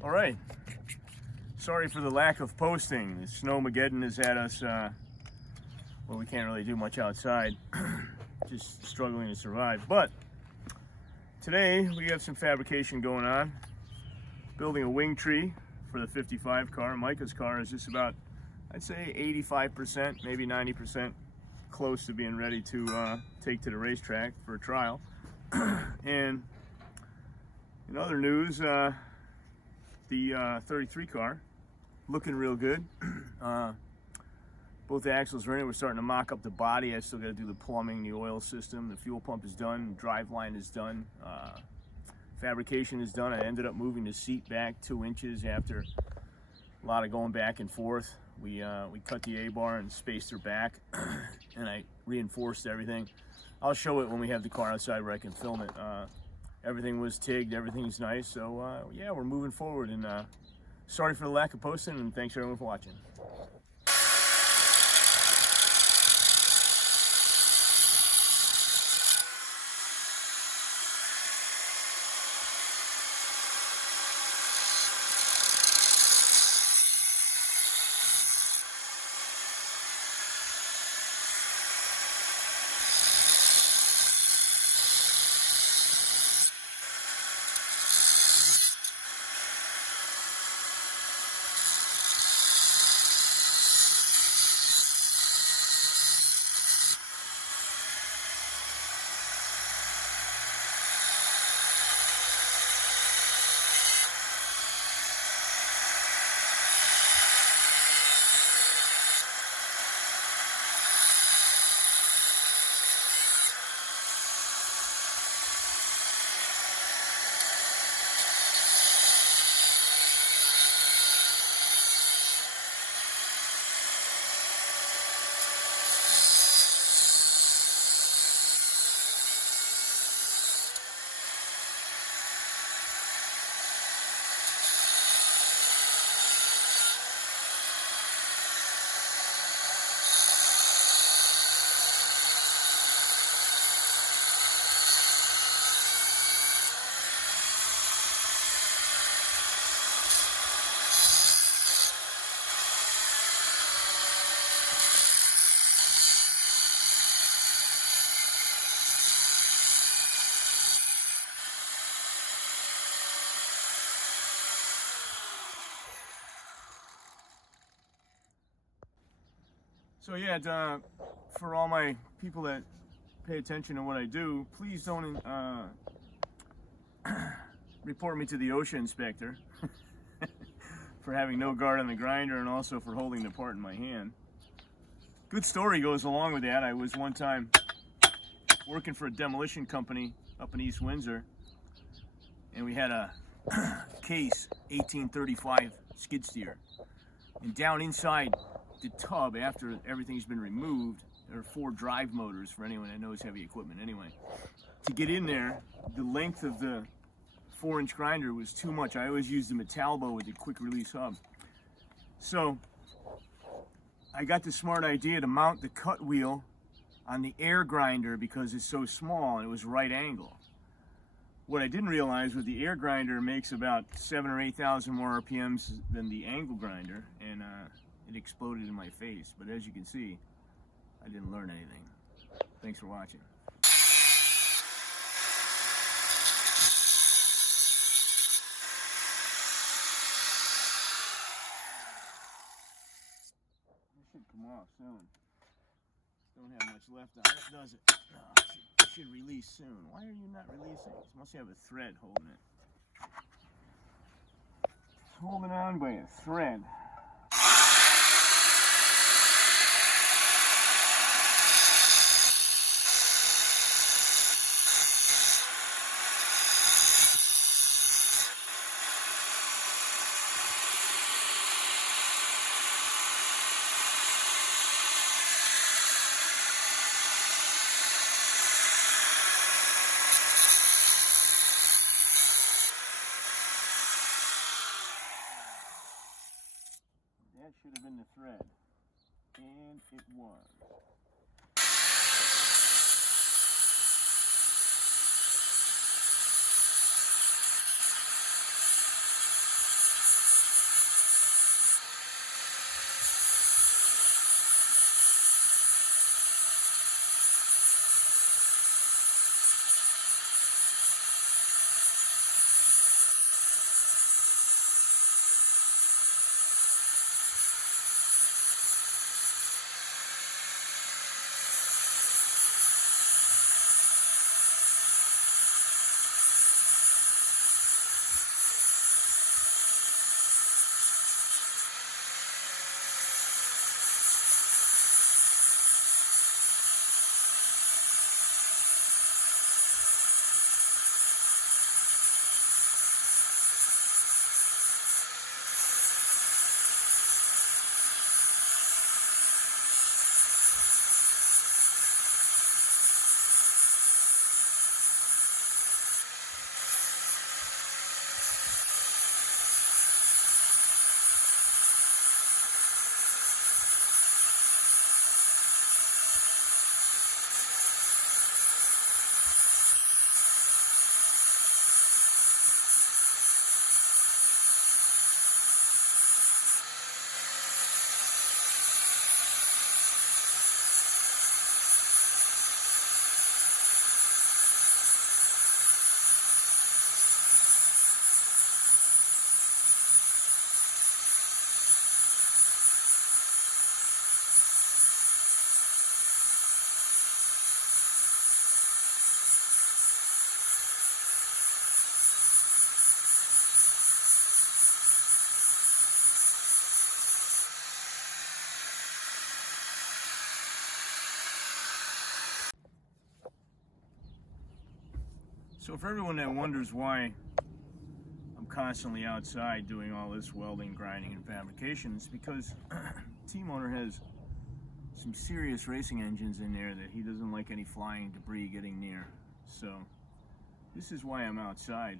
All right. Sorry for the lack of posting. The Snowmageddon has had us, well, we can't really do much outside. Just struggling to survive. But today we have some fabrication going on. Building a wing tree for the 55 car. Micah's car is just about, I'd say 85%, maybe 90% close to being ready to take to the racetrack for a trial. And in other news, the 33 car looking real good. Both the axles are in it. We're starting to mock up the body. I still got to do the plumbing, the oil system. The fuel pump is done. Drive line is done. Fabrication is done. I ended up moving the seat back 2 inches after a lot of going back and forth. We cut the A-bar and spaced her back, and I reinforced everything. I'll show it when we have the car outside where I can film it. Everything was tigged. Everything's nice. So yeah, we're moving forward. And sorry for the lack of posting, and thanks everyone for watching. So yeah, for all my people that pay attention to what I do, please don't report me to the OSHA inspector for having no guard on the grinder and also for holding the part in my hand. Good story goes along with that. I was one time working for a demolition company up in East Windsor, and we had a Case 1835 skid steer, and down inside the tub, after everything's been removed, there are 4 drive motors for anyone that knows heavy equipment anyway. To get in there, the length of the 4-inch grinder was too much. I always used the Metalbo with the quick release hub. So I got the smart idea to mount the cut wheel on the air grinder because it's so small and it was right angle. What I didn't realize was the air grinder makes about 7,000 or 8,000 more RPMs than the angle grinder, and it exploded in my face. But as you can see, I didn't learn anything. Thanks for watching. This should come off soon. Don't have much left on it, does it? No, it should release soon. Why are you not releasing? It must have a thread holding it. It's holding on by a thread. That should have been the thread, and it was. So for everyone that wonders why I'm constantly outside doing all this welding, grinding, and fabrication, it's because team owner has some serious racing engines in there that he doesn't like any flying debris getting near. So this is why I'm outside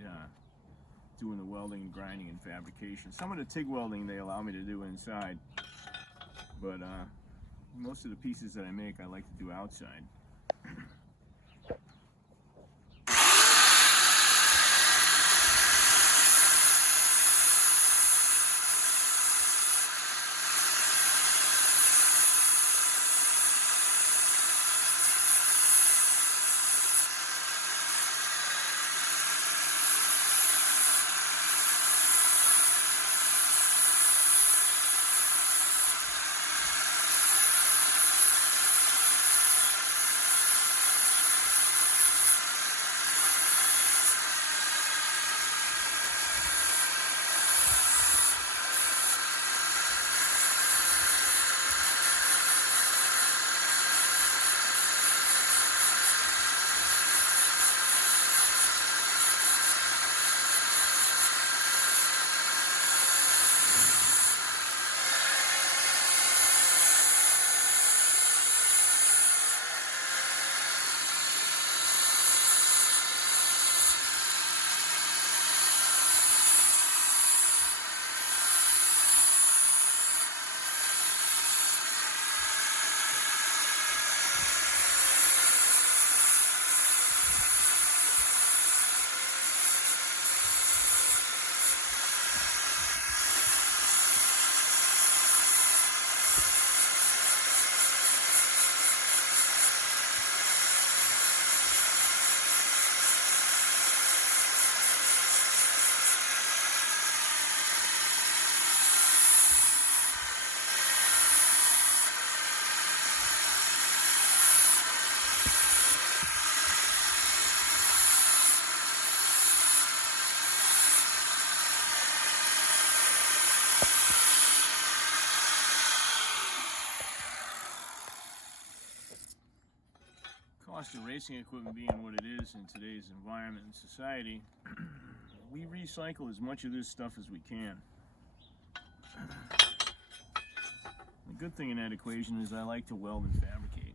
doing the welding, grinding, and fabrication. Some of the TIG welding they allow me to do inside, but most of the pieces that I make I like to do outside. Cost of racing equipment being what it is in today's environment and society, we recycle as much of this stuff as we can. The good thing in that equation is I like to weld and fabricate.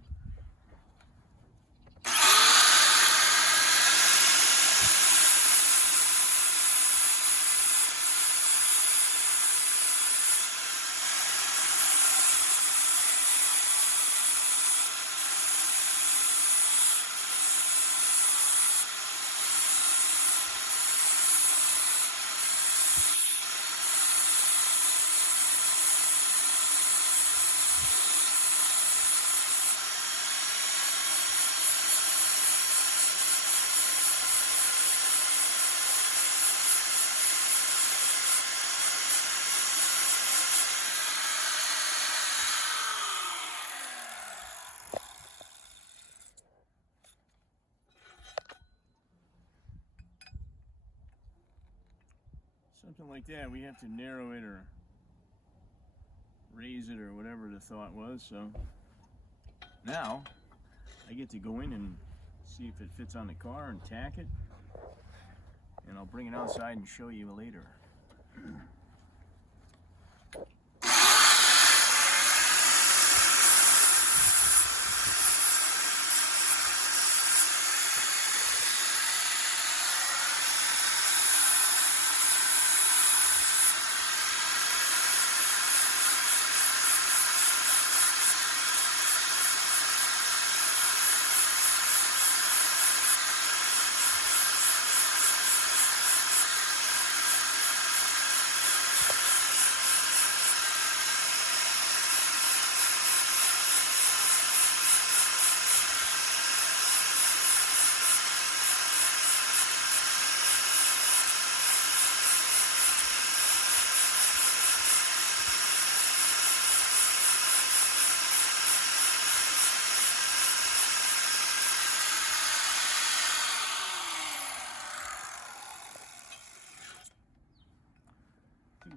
Something like that, we have to narrow it or raise it or whatever the thought was. So now I get to go in and see if it fits on the car and tack it, and I'll bring it outside and show you later.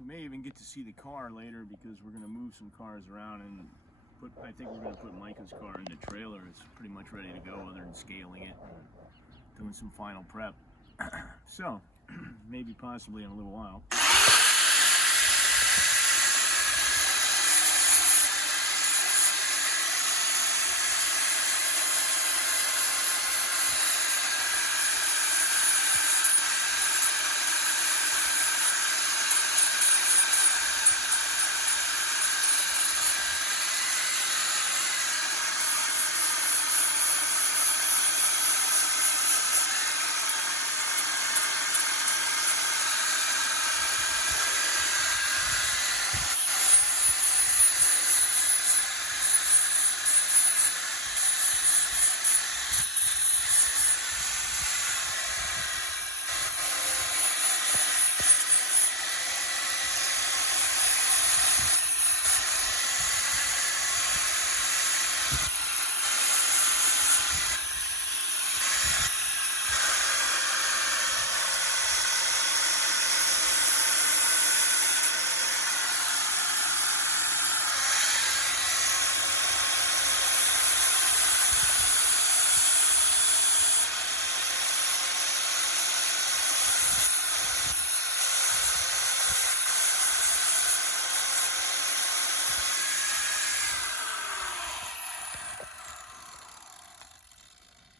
May even get to see the car later because we're going to move some cars around and I think we're going to put Micah's car in the trailer. It's pretty much ready to go other than scaling it and doing some final prep. So, maybe possibly in a little while.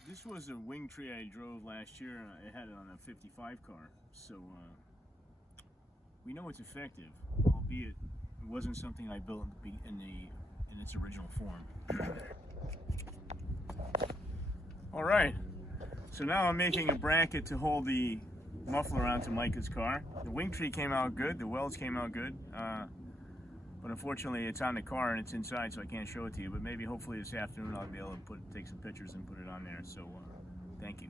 This was a wing tree I drove last year. I had it on a 55 car, so we know it's effective, albeit it wasn't something I built in its original form. All right, so now I'm making a bracket to hold the muffler onto Micah's car. The wing tree came out good, the welds came out good, but unfortunately it's on the car and it's inside, so I can't show it to you. But maybe hopefully this afternoon I'll be able to take some pictures and put it on there. So thank you.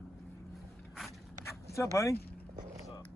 What's up, buddy? What's up?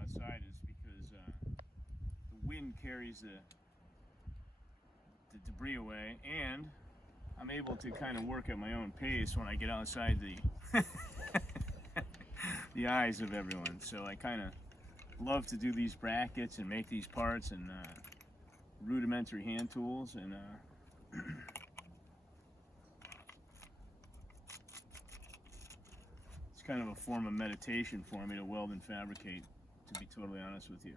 Outside is because the wind carries the debris away, and I'm able to kind of work at my own pace when I get outside the the eyes of everyone. So I kind of love to do these brackets and make these parts and rudimentary hand tools, and it's kind of a form of meditation for me to weld and fabricate, to be totally honest with you.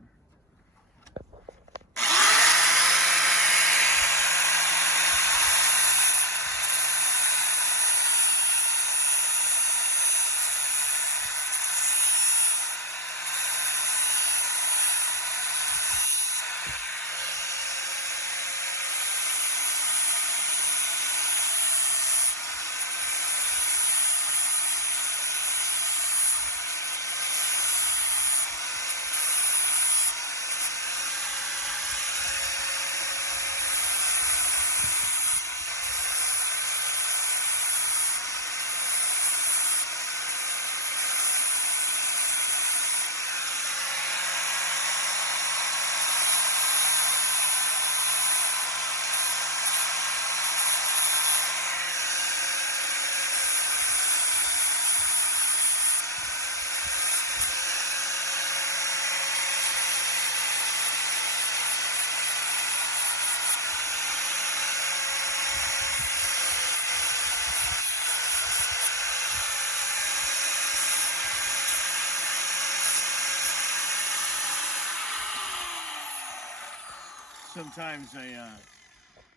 Sometimes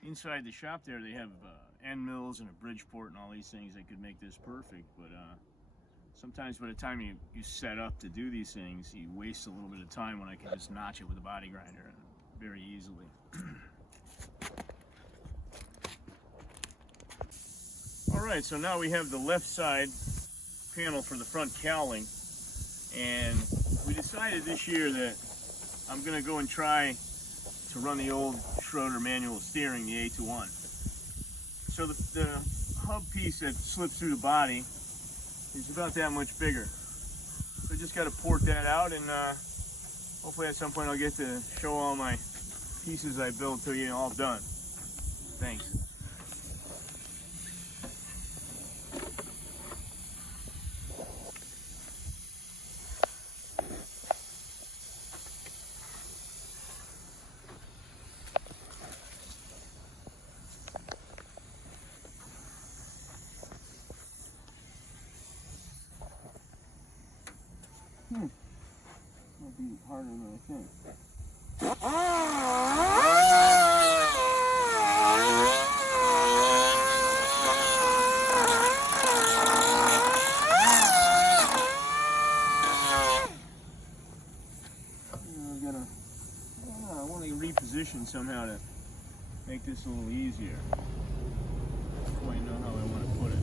inside the shop there they have end mills and a Bridgeport and all these things that could make this perfect, but sometimes by the time you set up to do these things, you waste a little bit of time when I can just notch it with a body grinder very easily. Alright, so now we have the left side panel for the front cowling, and we decided this year that I'm going to go and try to run the old Schroeder manual steering, the A21. So the hub piece that slips through the body is about that much bigger. So I just got to port that out, and hopefully at some point I'll get to show all my pieces I built to you all done. Thanks. Might be harder than I think. I want to reposition somehow to make this a little easier. I don't quite know how I want to put it.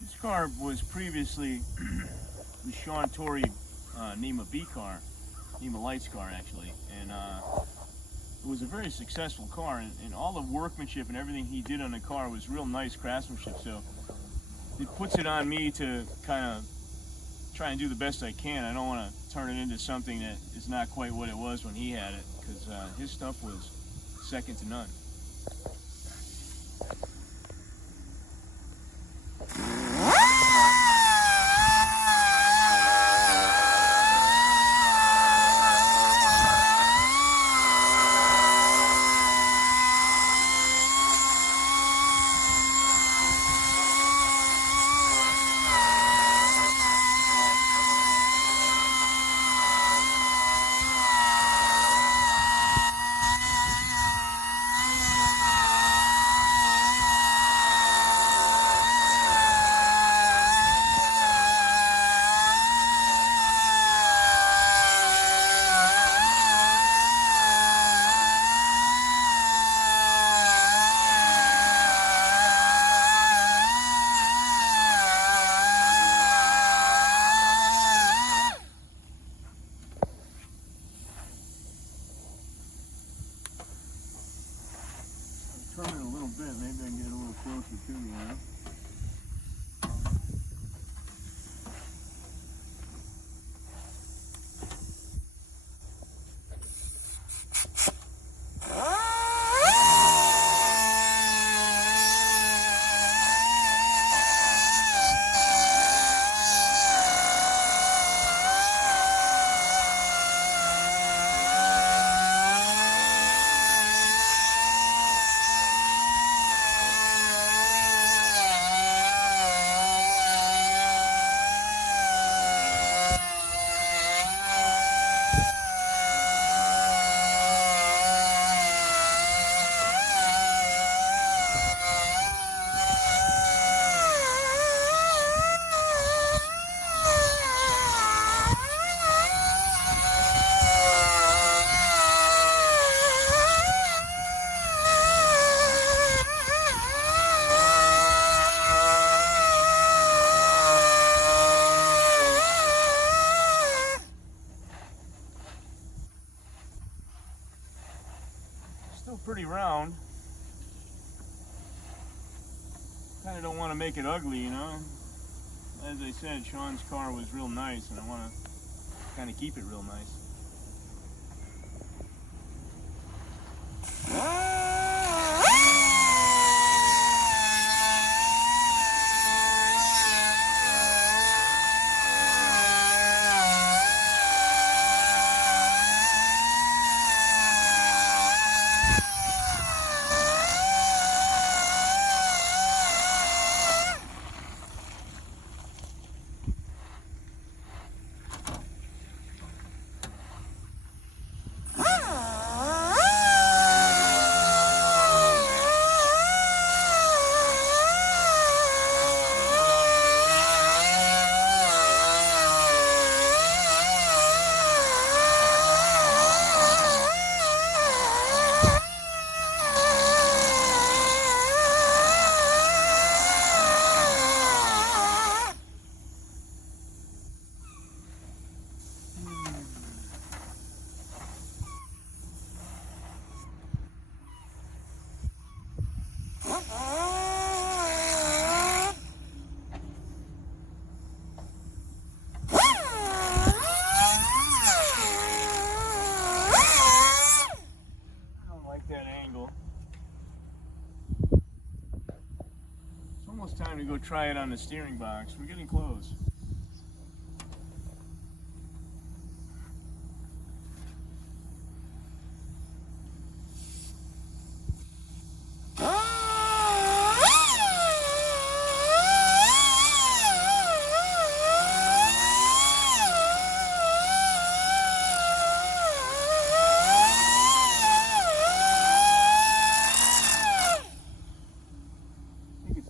This car was previously the Sean Torrey NENMA B car, NENMA Lights car actually, and it was a very successful car, and all the workmanship and everything he did on the car was real nice craftsmanship, so it puts it on me to kind of try and do the best I can. I don't want to turn it into something that is not quite what it was when he had it, because his stuff was second to none. Turn it a little bit, maybe I can get a little closer to me now. Still pretty round. Kind of don't want to make it ugly, you know. As I said, Sean's car was real nice, and I want to kind of keep it real nice. Time to go try it on the steering box. We're getting close.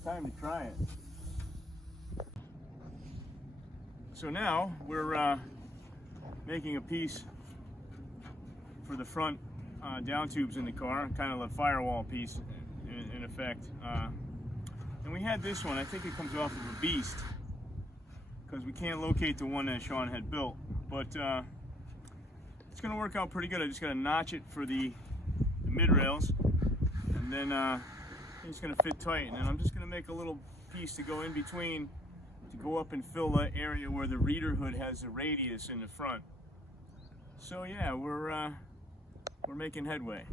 Time to try it. So now we're making a piece for the front down tubes in the car, kind of a firewall piece in effect. And we had this one. I think it comes off of a Beast because we can't locate the one that Sean had built, but it's going to work out pretty good. I just got to notch it for the mid rails, and then it's going to fit tight, and then I'm just going to make a little piece to go in between to go up and fill the area where the reader hood has a radius in the front. So yeah, we're making headway.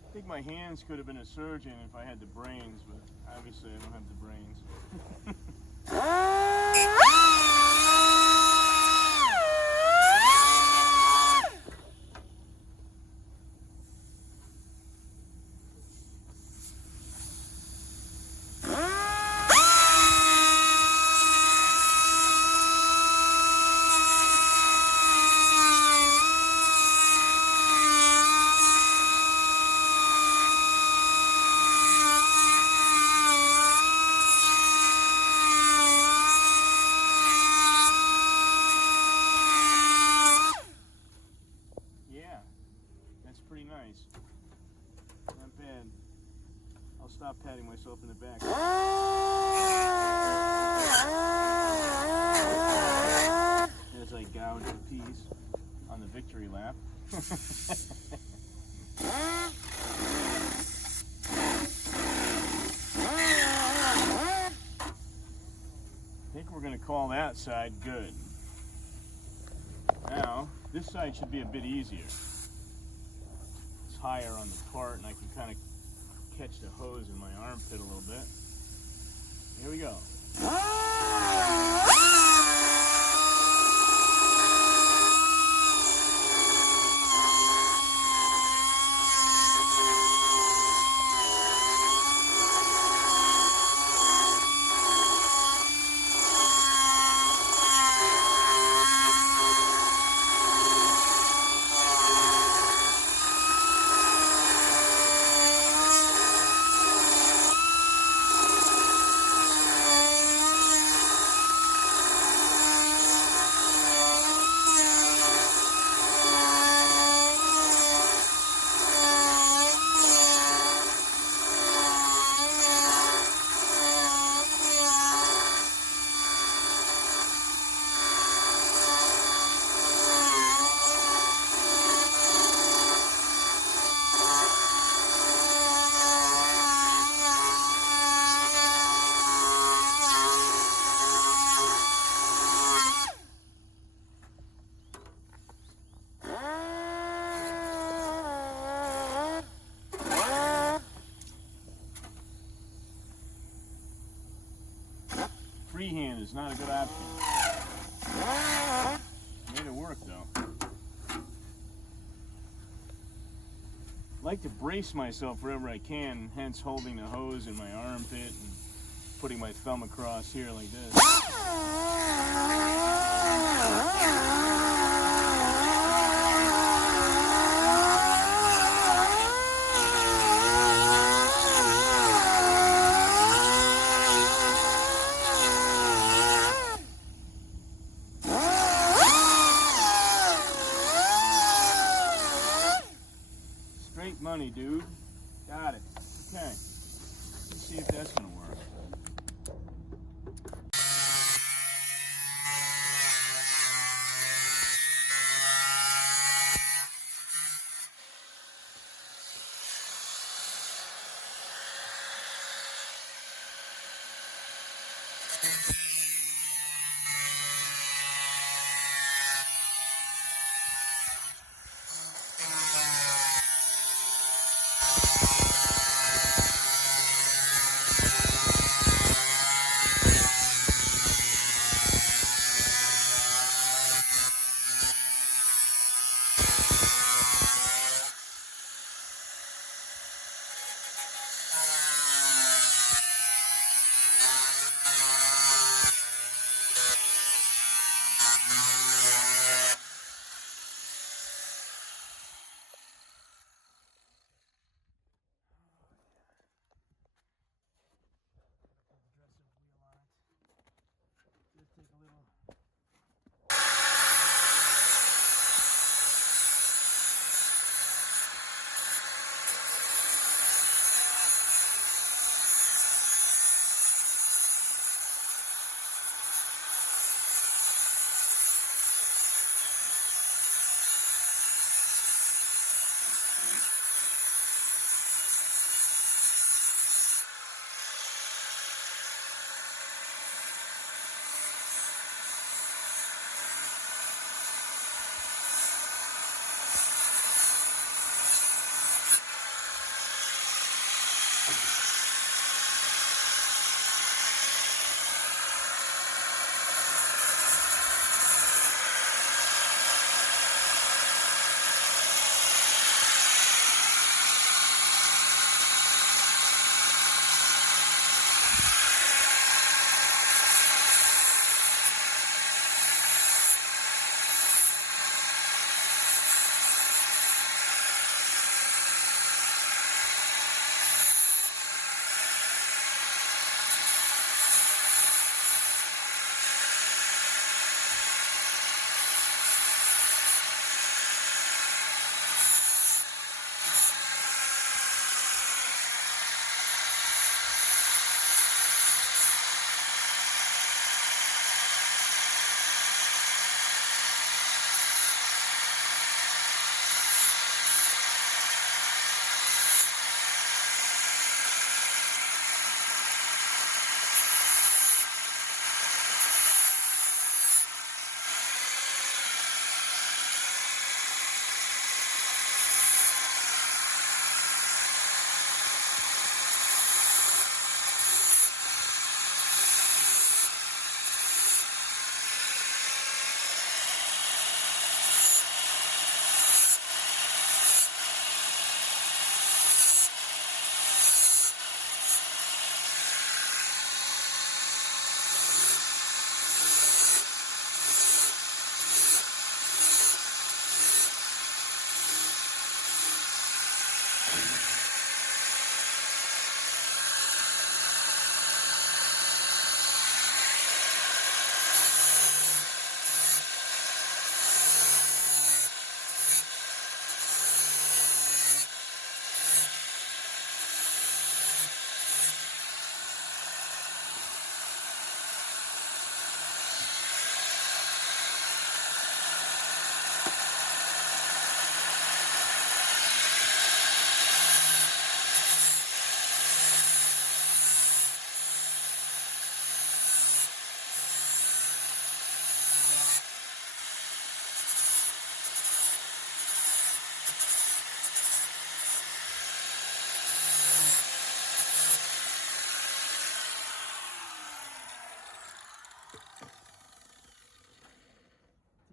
I think my hands could have been a surgeon if I had the brains, but obviously I don't have the brains. Pretty nice. Not bad. I'll stop patting myself in the back. As I gouge a piece on the victory lap. we're going to call that side good. Now, this side should be a bit easier. It's higher on the part, and I can kind of catch the hose in my armpit a little bit. Here we go. Freehand is not a good option. Made it work though. I like to brace myself wherever I can, hence holding the hose in my armpit and putting my thumb across here like this. Straight money, dude. Got it. Okay. Let's see if that's going to work.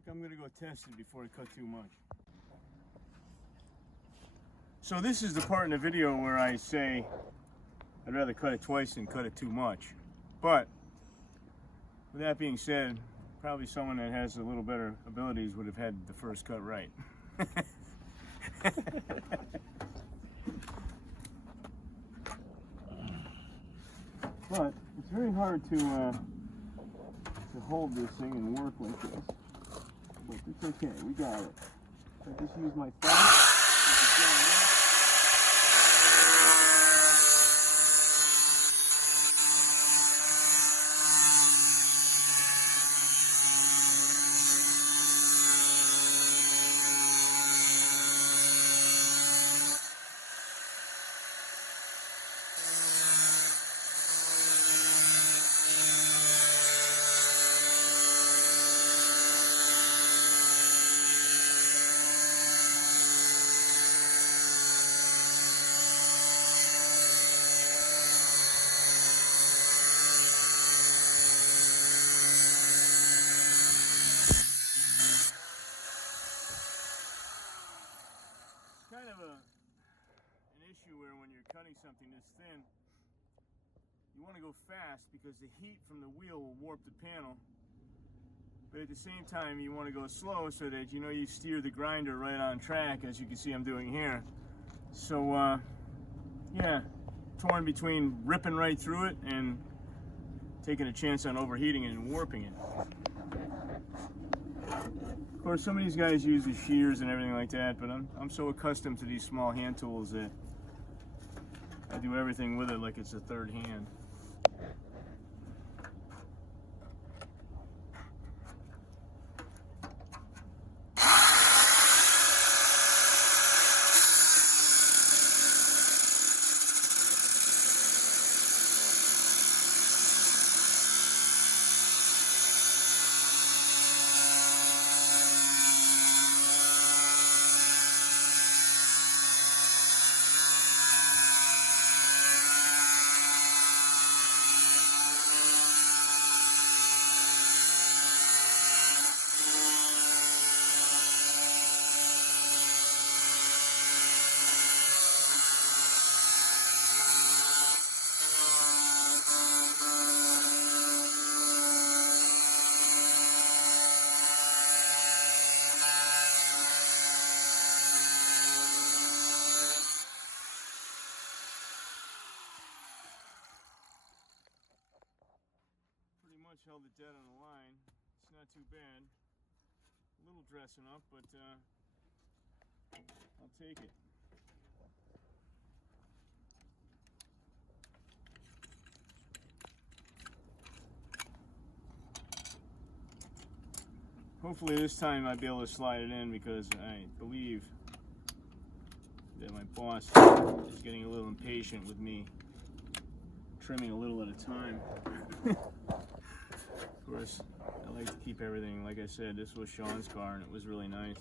think I'm gonna go test it before I cut too much. So this is the part in the video where I say I'd rather cut it twice than cut it too much. But with that being said, probably someone that has a little better abilities would have had the first cut right. But it's very hard to hold this thing and work like this. But it's okay, we got it. I just use my thumb. Kind of an issue where when you're cutting something this thin, you want to go fast because the heat from the wheel will warp the panel, but at the same time you want to go slow so that you steer the grinder right on track, as you can see I'm doing here. So yeah, torn between ripping right through it and taking a chance on overheating it and warping it. Of course, some of these guys use the shears and everything like that, but I'm so accustomed to these small hand tools that I do everything with it like it's a third hand. Held it dead on the line. It's not too bad. A little dressing up, but I'll take it. Hopefully this time I'll be able to slide it in, because I believe that my boss is getting a little impatient with me trimming a little at a time. Of course, I like to keep everything, like I said, this was Sean's car and it was really nice.